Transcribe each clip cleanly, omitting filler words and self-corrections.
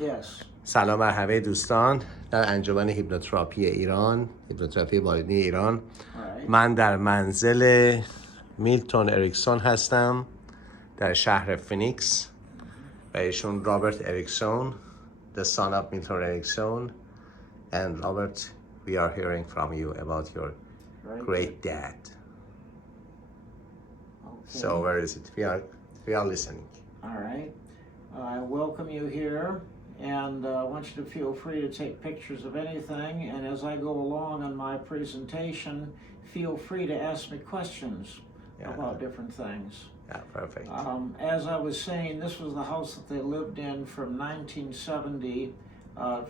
Yes. سلام بر همه دوستان در انجمن هیپنوتراپی ایران، هیپنوتراپی بالینی ایران. من در منزل میلتون اریکسون هستم در شهر فینیکس و ایشون رابرت اریکسون، the son of Milton Erickson. And Robert, we are hearing from you about your great dad. Okay. So where is it? We are listening. All right. I welcome you here, and I want you to feel free to take pictures of anything. And as I go along in my presentation, feel free to ask me questions about different things. Yeah, perfect. As I was saying, this was the house that they lived in from 1970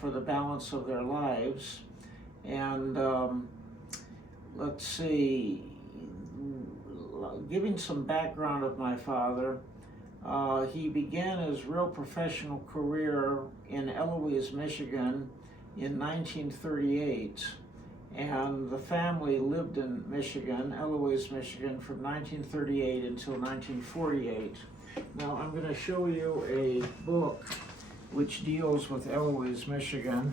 for the balance of their lives. And let's see, giving some background of my father, he began his real professional career in Eloise, Michigan in 1938. And the family lived in Michigan, Eloise, Michigan, from 1938 until 1948. Now I'm going to show you a book which deals with Eloise, Michigan.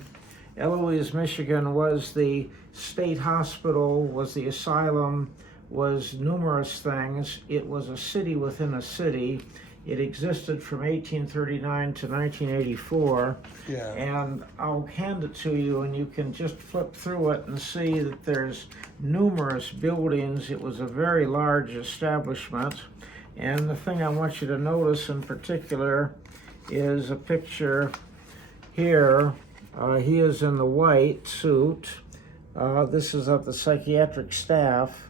Eloise, Michigan was the state hospital, was the asylum, was numerous things. It was a city within a city. It existed from 1839 to 1984. Yeah. And I'll hand it to you, and you can just flip through it and see that there's numerous buildings. It was a very large establishment. And the thing I want you to notice in particular is a picture here. He is in the white suit. This is of the psychiatric staff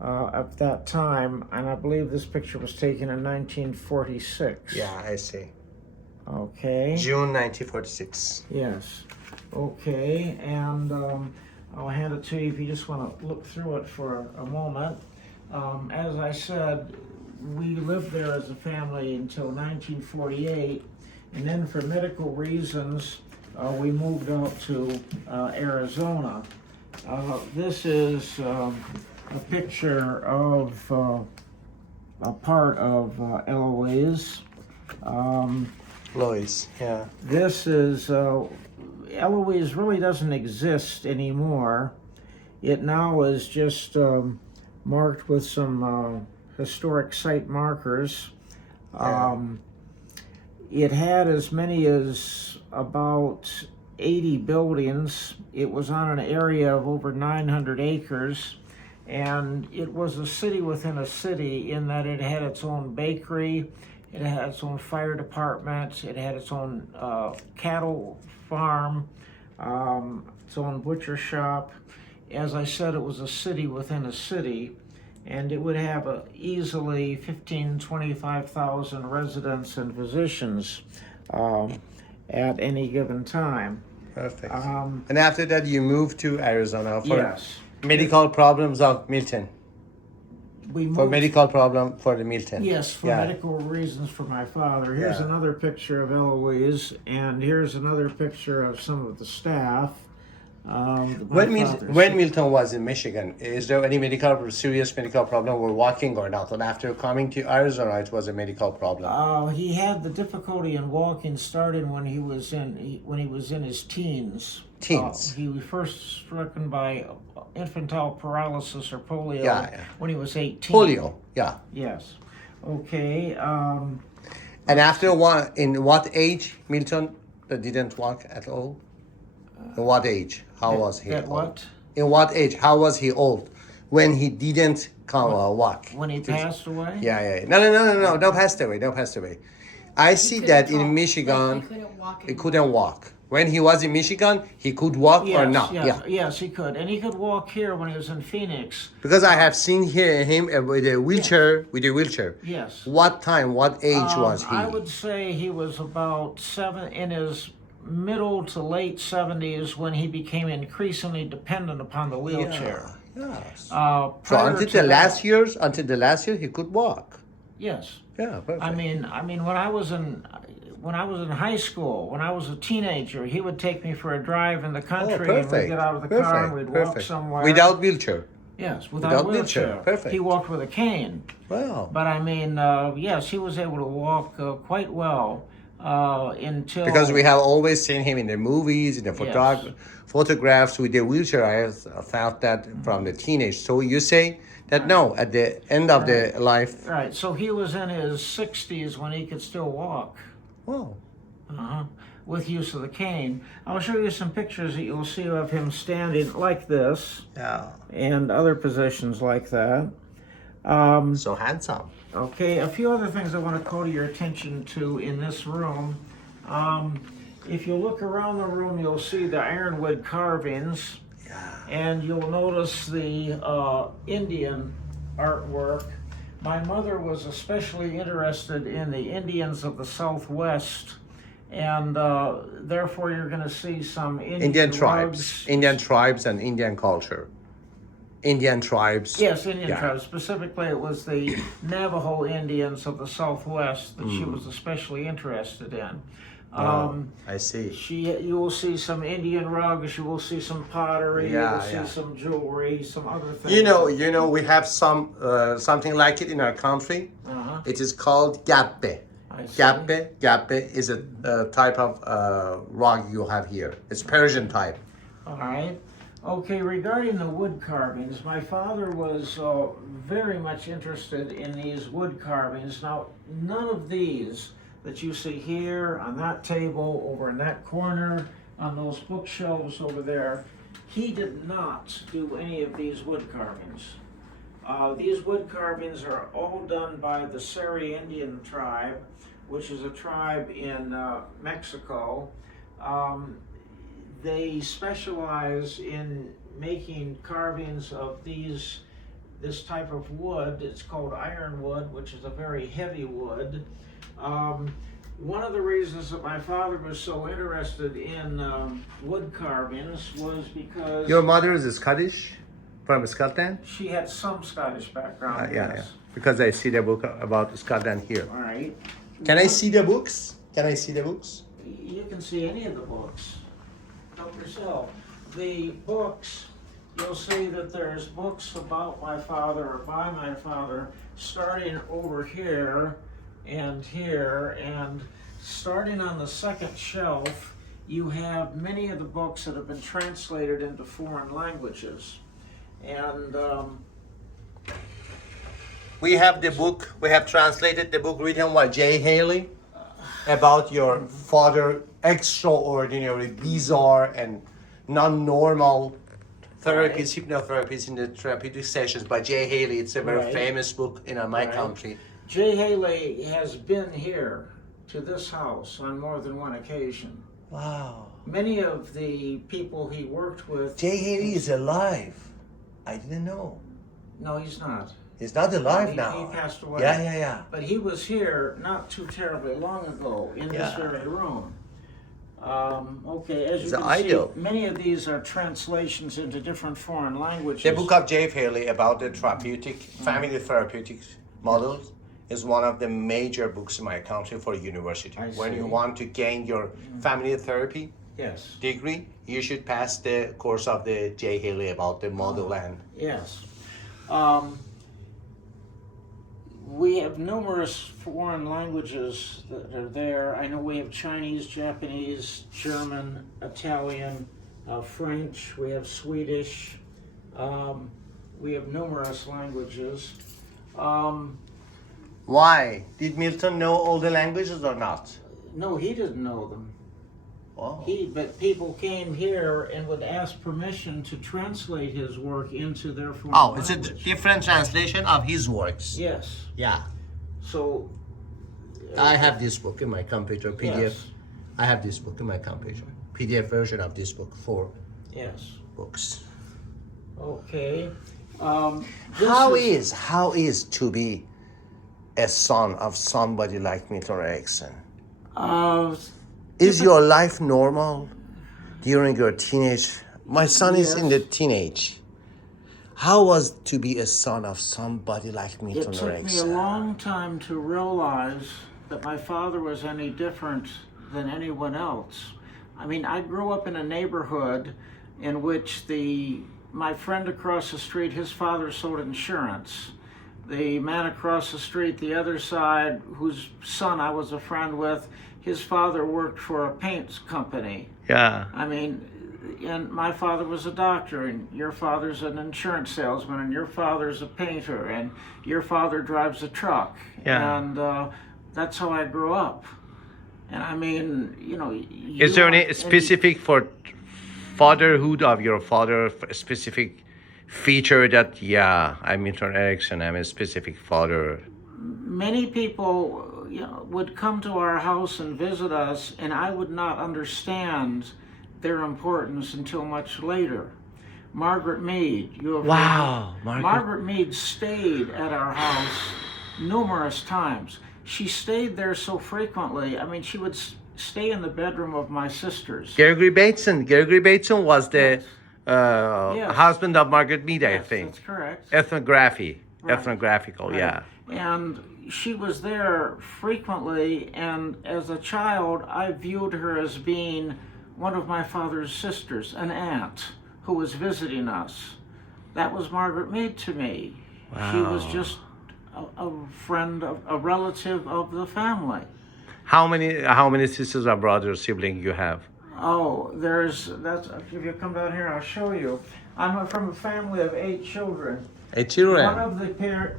at that time, and I believe this picture was taken in 1946. Yeah, I see. Okay. June 1946. Yes. Okay, and I'll hand it to you if you just want to look through it for a moment. As I said, we lived there as a family until 1948, and then for medical reasons, we moved out to Arizona. This is a picture of a part of Eloise. Lois, yeah. This is, Eloise really doesn't exist anymore. It now is just marked with some historic site markers. It had as many as about 80 buildings. It was on an area of over 900 acres, and it was a city within a city in that it had its own bakery, it had its own fire department, it had its own cattle farm, its own butcher shop. As I said, it was a city within a city, and it would have easily 25,000 residents and physicians at any given time. Perfect. And after that, you moved to Arizona for Yes. medical problems of Milton. We moved, For medical problem for the Milton. yes, for medical reasons for my father. Here's another picture of Eloise, and here's another picture of some of the staff. When Milton was in Michigan, is there any serious medical problem with walking or not? And after coming to Arizona, it was a medical problem. He had the difficulty in walking starting when he was in his teens. He was first stricken by infantile paralysis or polio when he was 18. Polio, yeah. Yes. Okay. And after in what age Milton didn't walk at all? In what age? How was he old? What? In what age? How was he old? When he didn't walk? When he passed away? Yeah. No. Don't pass away. I see that in Michigan, he couldn't walk. When he was in Michigan, he could walk or not? Yes, he could. And he could walk here when he was in Phoenix. Because I have seen him with a wheelchair. Yes. What age was he? I would say he was about in his middle to late 70s when he became increasingly dependent upon the wheelchair. Yes. So until the last year, he could walk. Yes. Yeah, perfect. I mean, when I was in high school, when I was a teenager, he would take me for a drive in the country, and we'd get out of the car and we'd walk somewhere. Without wheelchair. Yes, without wheelchair. Perfect. He walked with a cane. Wow. But I mean, yes, he was able to walk quite well. until... Because we have always seen him in the movies, in the photographs with the wheelchair. I thought that from the teenage. So you say that no, at the end of the life. Right, so he was in his 60s when he could still walk. Oh. With use of the cane. I'll show you some pictures that you'll see of him standing like this. Yeah. And other positions like that. So handsome. Okay, a few other things I want to call your attention to in this room. If you look around the room, you'll see the ironwood carvings. Yeah. And you'll notice the Indian artwork. My mother was especially interested in the Indians of the Southwest, and therefore you're going to see some Indian tribes, Indian tribes and Indian culture. Indian tribes. Yes, Indian tribes. Specifically, it was the Navajo Indians of the Southwest that she was especially interested in. I see. You will see some Indian rugs. You will see some pottery. You will see some jewelry, some other things. You know, we have something like it in our country. It is called gappe. Gappe is a type of rug you have here. It's Persian type. All right. Okay, regarding the wood carvings, my father was very much interested in these wood carvings. Now, none of these that you see here, on that table, over in that corner, on those bookshelves over there, he did not do any of these wood carvings. These wood carvings are all done by the Seri Indian tribe, which is a tribe in Mexico. They specialize in making carvings of this type of wood. It's called ironwood, which is a very heavy wood. One of the reasons that my father was so interested in wood carvings was because... Your mother is Scottish? From Scotland? She had some Scottish background, yes. Because I see the book about Scotland here. All right. Can I see the books? Can I see the books? You can see any of the books. Help yourself. The books, you'll see that there's books about my father or by my father starting over here and here, and starting on the second shelf, you have many of the books that have been translated into foreign languages. And we have the book, we have translated the book written by J. Haley about your father, extraordinary, bizarre, and non-normal therapies, hypnotherapies in the therapeutic sessions by J. Haley. It's a very famous book in my country. J. Haley has been here to this house on more than one occasion. Wow. Many of the people he worked with... J. Haley is alive. I didn't know. No, he's not. He's not alive now. He passed away. Yeah. But he was here not too terribly long ago in this very room. Okay, as you can see, many of these are translations into different foreign languages. The book of J. Haley about the therapeutic, family therapeutic models is one of the major books in my country for university. When you want to gain your family therapy degree, you should pass the course of the J. Haley about the model and... Yes. We have numerous foreign languages that are there. I know we have Chinese, Japanese, German, Italian, French, we have Swedish. We have numerous languages. Why? Did Milton know all the languages or not? No, he didn't know them. Oh. But people came here and would ask permission to translate his work into their foreign language. It's a different translation of his works. Yes. Yeah. So... I have this book in my computer, PDF. Yes. I have this book in my computer. PDF version of this book, 4 books. Okay. How is to be a son of somebody like Milton Erickson? Is your life normal during your teenage? My son is in the teenage. How was to be a son of somebody like Milton Erickson? It took me a long time to realize that my father was any different than anyone else. I mean, I grew up in a neighborhood in which my friend across the street, his father sold insurance. The man across the street, the other side, whose son I was a friend with, his father worked for a paint company. Yeah. I mean, and my father was a doctor, and your father's an insurance salesman, and your father's a painter, and your father drives a truck. Yeah. And that's how I grew up. And I mean, you know, Is there any specific for fatherhood of your father, a specific feature that, yeah, I'm Milton Erickson, I'm a specific father? Many people, you know, would come to our house and visit us, and I would not understand their importance until much later. Margaret Mead, you have Wow, Margaret Mead stayed at our house numerous times. She stayed there so frequently. I mean, she would stay in the bedroom of my sisters. Gregory Bateson. Gregory Bateson was the Yes. husband of Margaret Mead, I Yes, think. that's correct. Ethnography. Right. Ethnographical, Right. yeah. And she was there frequently, and as a child, I viewed her as being one of my father's sisters, an aunt who was visiting us. That was Margaret Mead to me. Wow. She was just a friend, a relative of the family. How many sisters or brothers, siblings you have? Oh, that's, if you come down here, I'll show you. I'm from a family of 8 children. 8 children. One of the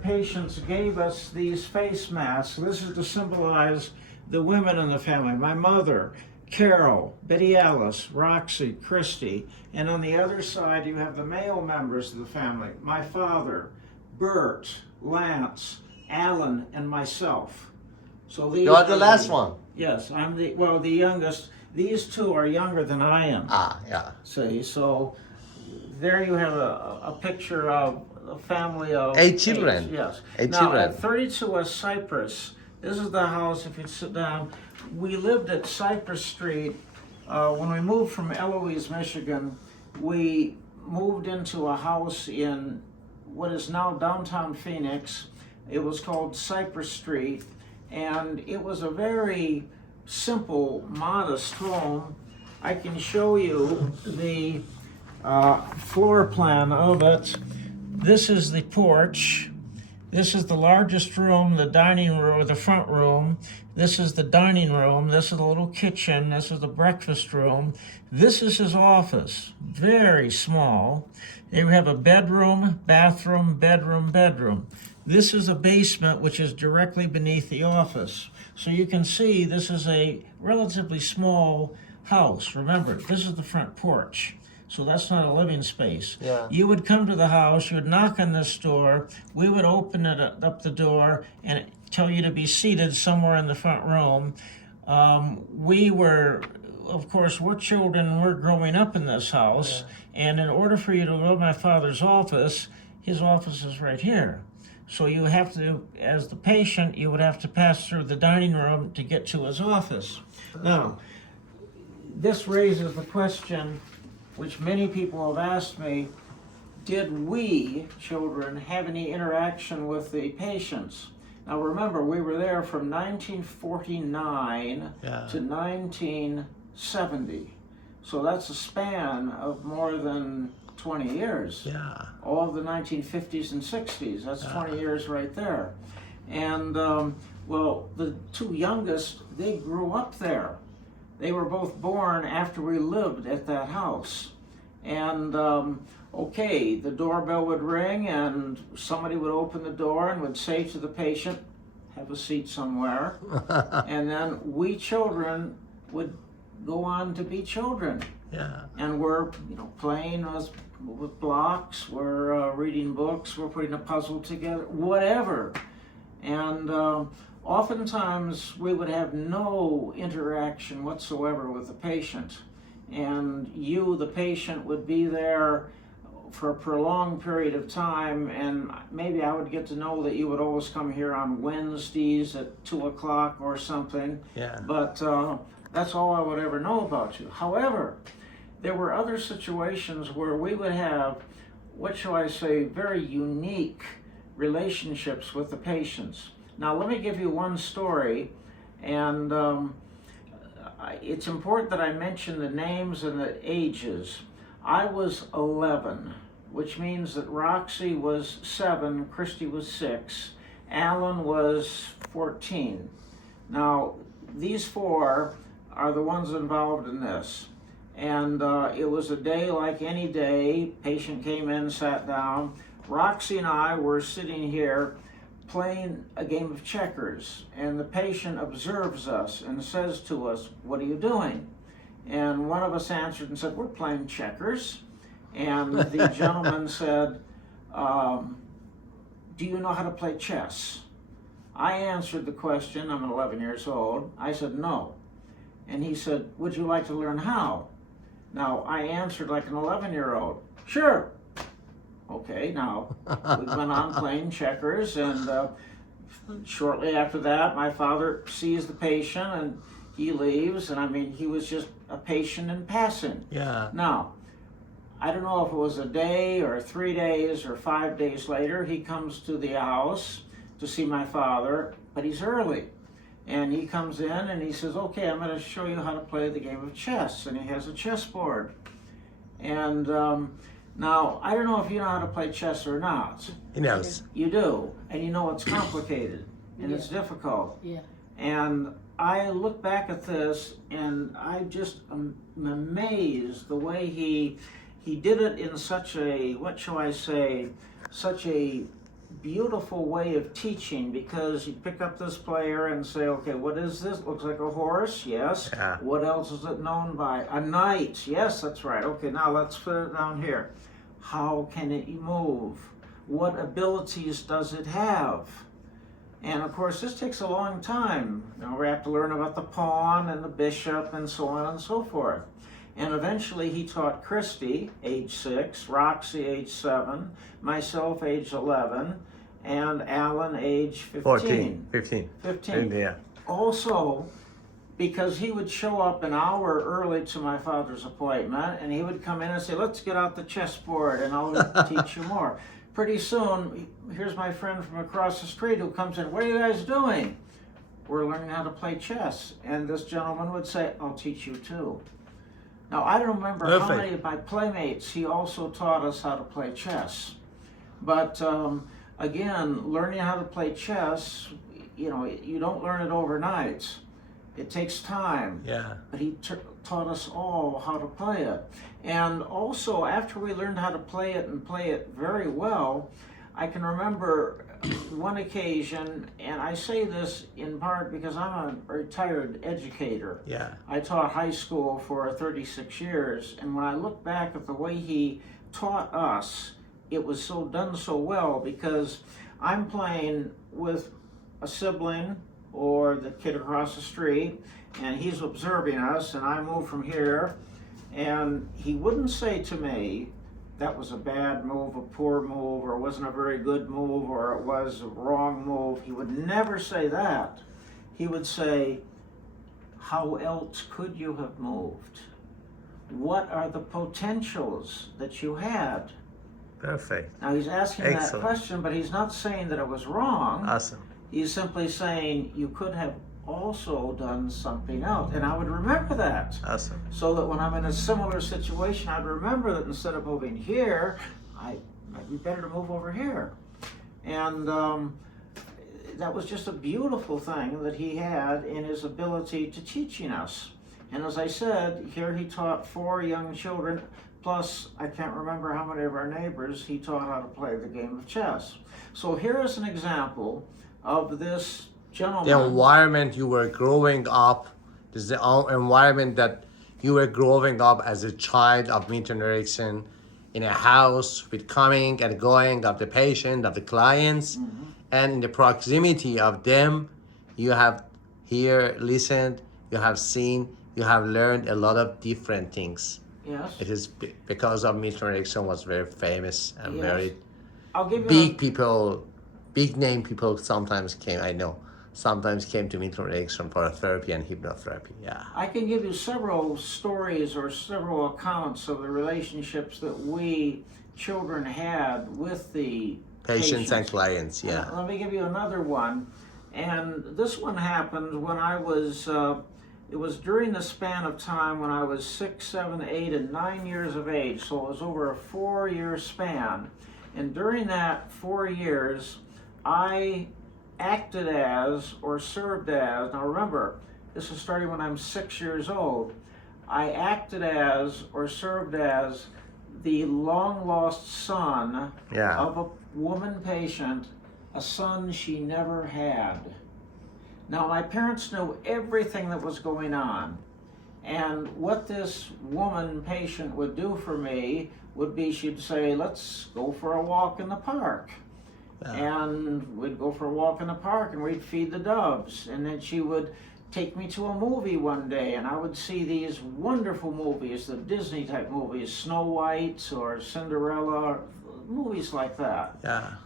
patients gave us these face masks. This is to symbolize the women in the family. My mother, Carol, Betty Alice, Roxy, Christy, and on the other side you have the male members of the family. My father, Bert, Lance, Alan, and myself. So these You are the last one. Yes, I'm the youngest. These 2 are younger than I am. Ah, yeah. See, so there you have a picture of a family of 8 children. Yes. 8 now, children. At 32 West Cypress, this is the house, if you'd sit down. We lived at Cypress Street. When we moved from Eloise, Michigan, we moved into a house in what is now downtown Phoenix. It was called Cypress Street, and it was a very simple, modest home. I can show you the floor plan of it. This is the porch. This is the largest room, the dining room, or the front room. This is the dining room. This is the little kitchen. This is the breakfast room. This is his office, very small. They have a bedroom, bathroom, bedroom, bedroom. This is a basement, which is directly beneath the office. So you can see this is a relatively small house. Remember, this is the front porch. So that's not a living space. Yeah. You would come to the house, you would knock on this door, we would open it up the door and tell you to be seated somewhere in the front room. We were, of course, we're children, we're growing up in this house, and in order for you to go to my father's office, his office is right here. So you have to, as the patient, you would have to pass through the dining room to get to his office. Now, this raises the question, which many people have asked me, did we, children, have any interaction with the patients? Now remember, we were there from 1949 to 1970. So that's a span of more than 20 years. Yeah. All of the 1950s and 60s, that's 20 years right there. And well, the 2 youngest, they grew up there. They were both born after we lived at that house. And okay, the doorbell would ring and somebody would open the door and would say to the patient, have a seat somewhere. And then we children would go on to be children. Yeah. And we're, you know, playing with blocks, we're reading books, we're putting a puzzle together, whatever. And oftentimes we would have no interaction whatsoever with the patient. And you, the patient, would be there for a prolonged period of time, and maybe I would get to know that you would always come here on Wednesdays at 2 o'clock or something. Yeah. But that's all I would ever know about you. However, there were other situations where we would have, what shall I say, very unique relationships with the patients. Now, let me give you one story, and it's important that I mention the names and the ages. I was 11, which means that Roxy was 7, Christy was 6, Alan was 14. Now, these four are the ones involved in this. And it was a day like any day. Patient came in, sat down. Roxy and I were sitting here playing a game of checkers, and the patient observes us and says to us, "What are you doing?" And one of us answered and said, "We're playing checkers." And the gentleman said, "Do you know how to play chess?" I answered the question. I'm 11 years old. I said, "No." And he said, "Would you like to learn how?" Now, I answered like an 11-year-old, "Sure." Okay, now, we went on playing checkers, and shortly after that, my father sees the patient, and he leaves, and I mean, he was just a patient in passing. Yeah. Now, I don't know if it was a day or 3 days or 5 days later, he comes to the house to see my father, but he's early. And he comes in and he says, "Okay, I'm going to show you how to play the game of chess." And he has a chessboard. And now, I don't know if you know how to play chess or not. He knows. You do. And you know it's complicated and it's difficult. Yeah. And I look back at this and I just am amazed the way he did it in such a, what shall I say, such a beautiful way of teaching, because you pick up this player and say, "Okay, what is this? Looks like a horse." Yes. Yeah. What else is it known by? A knight. Yes, that's right. Okay, now let's put it down here. How can it move? What abilities does it have? And of course, this takes a long time. You know, we have to learn about the pawn and the bishop and so on and so forth. And eventually he taught Christy, age 6, Roxy, age 7, myself, age 11, and Alan, age 15. 15. Yeah. Also, because he would show up an hour early to my father's appointment, and he would come in and say, "Let's get out the chessboard and I'll teach you more." Pretty soon, here's my friend from across the street who comes in, "What are you guys doing?" "We're learning how to play chess." And this gentleman would say, "I'll teach you too." Now, I don't remember how many of my playmates he also taught us how to play chess. But again, learning how to play chess, you know, you don't learn it overnight. It takes time. Yeah. But he taught us all how to play it. And also, after we learned how to play it and play it very well, I can remember one occasion, and I say this in part because I'm a retired educator. Yeah. I taught high school for 36 years, and when I look back at the way he taught us, it was done so well, because I'm playing with a sibling or the kid across the street, and he's observing us, and I move from here, and he wouldn't say to me, "That was a bad move, a poor move, or it wasn't a very good move, or it was a wrong move." He would never say that. He would say, "How else could you have moved? What are the potentials that you had?" Perfect. Now he's asking that Excellent. question, but he's not saying that it was wrong. Awesome. He's simply saying you could have also done something else. And I would remember that. Awesome. So that when I'm in a similar situation, I'd remember that instead of moving here, might be better to move over here. And that was just a beautiful thing that he had in his ability to teaching us. And as I said, here he taught 4 young children, plus I can't remember how many of our neighbors he taught how to play the game of chess. So here is an example of this gentleman. The environment you were growing up, this is the environment that you were growing up as a child of Milton Erickson, in a house with coming and going of the patient, of the clients, and in the proximity of them, you have here listened, you have seen, you have learned a lot of different things. Yes. It is because of Milton Erickson was very famous and Yes. very I'll give you big people, big name people sometimes came to Milton Erickson for therapy and hypnotherapy. Yeah. I can give you several stories or several accounts of the relationships that we children had with the Patients and clients, yeah. Let me give you another one. And this one happened when I was, it was during the span of time when I was 6, 7, 8, and 9 years of age. So it was over a 4-year span. And during that 4 years, I acted as or served as, now remember, this is starting when I'm 6 years old, I acted as or served as the long lost son of a woman patient, a son she never had. Now, my parents knew everything that was going on. And what this woman patient would do for me would be, she'd say, let's go for a walk in the park. And we'd go for a walk in the park and we'd feed the doves. And then she would take me to a movie one day and I would see these wonderful movies, the Disney type movies, Snow White or Cinderella, movies like that.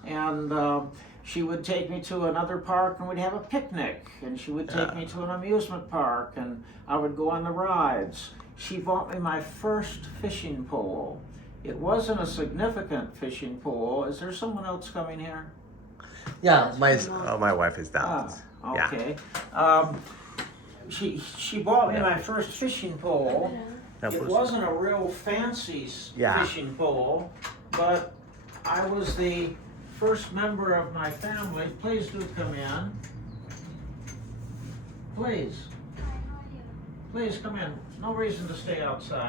And she would take me to another park and we'd have a picnic, and she would take me to an amusement park and I would go on the rides. She bought me my first fishing pole. It wasn't a significant fishing pole. Is there someone else coming here? Yeah, my wife is down. Okay. She bought me my first fishing pole. It wasn't a real fancy fishing pole, but I was the first member of my family. Please do come in. Please. Please come in. No reason to stay outside.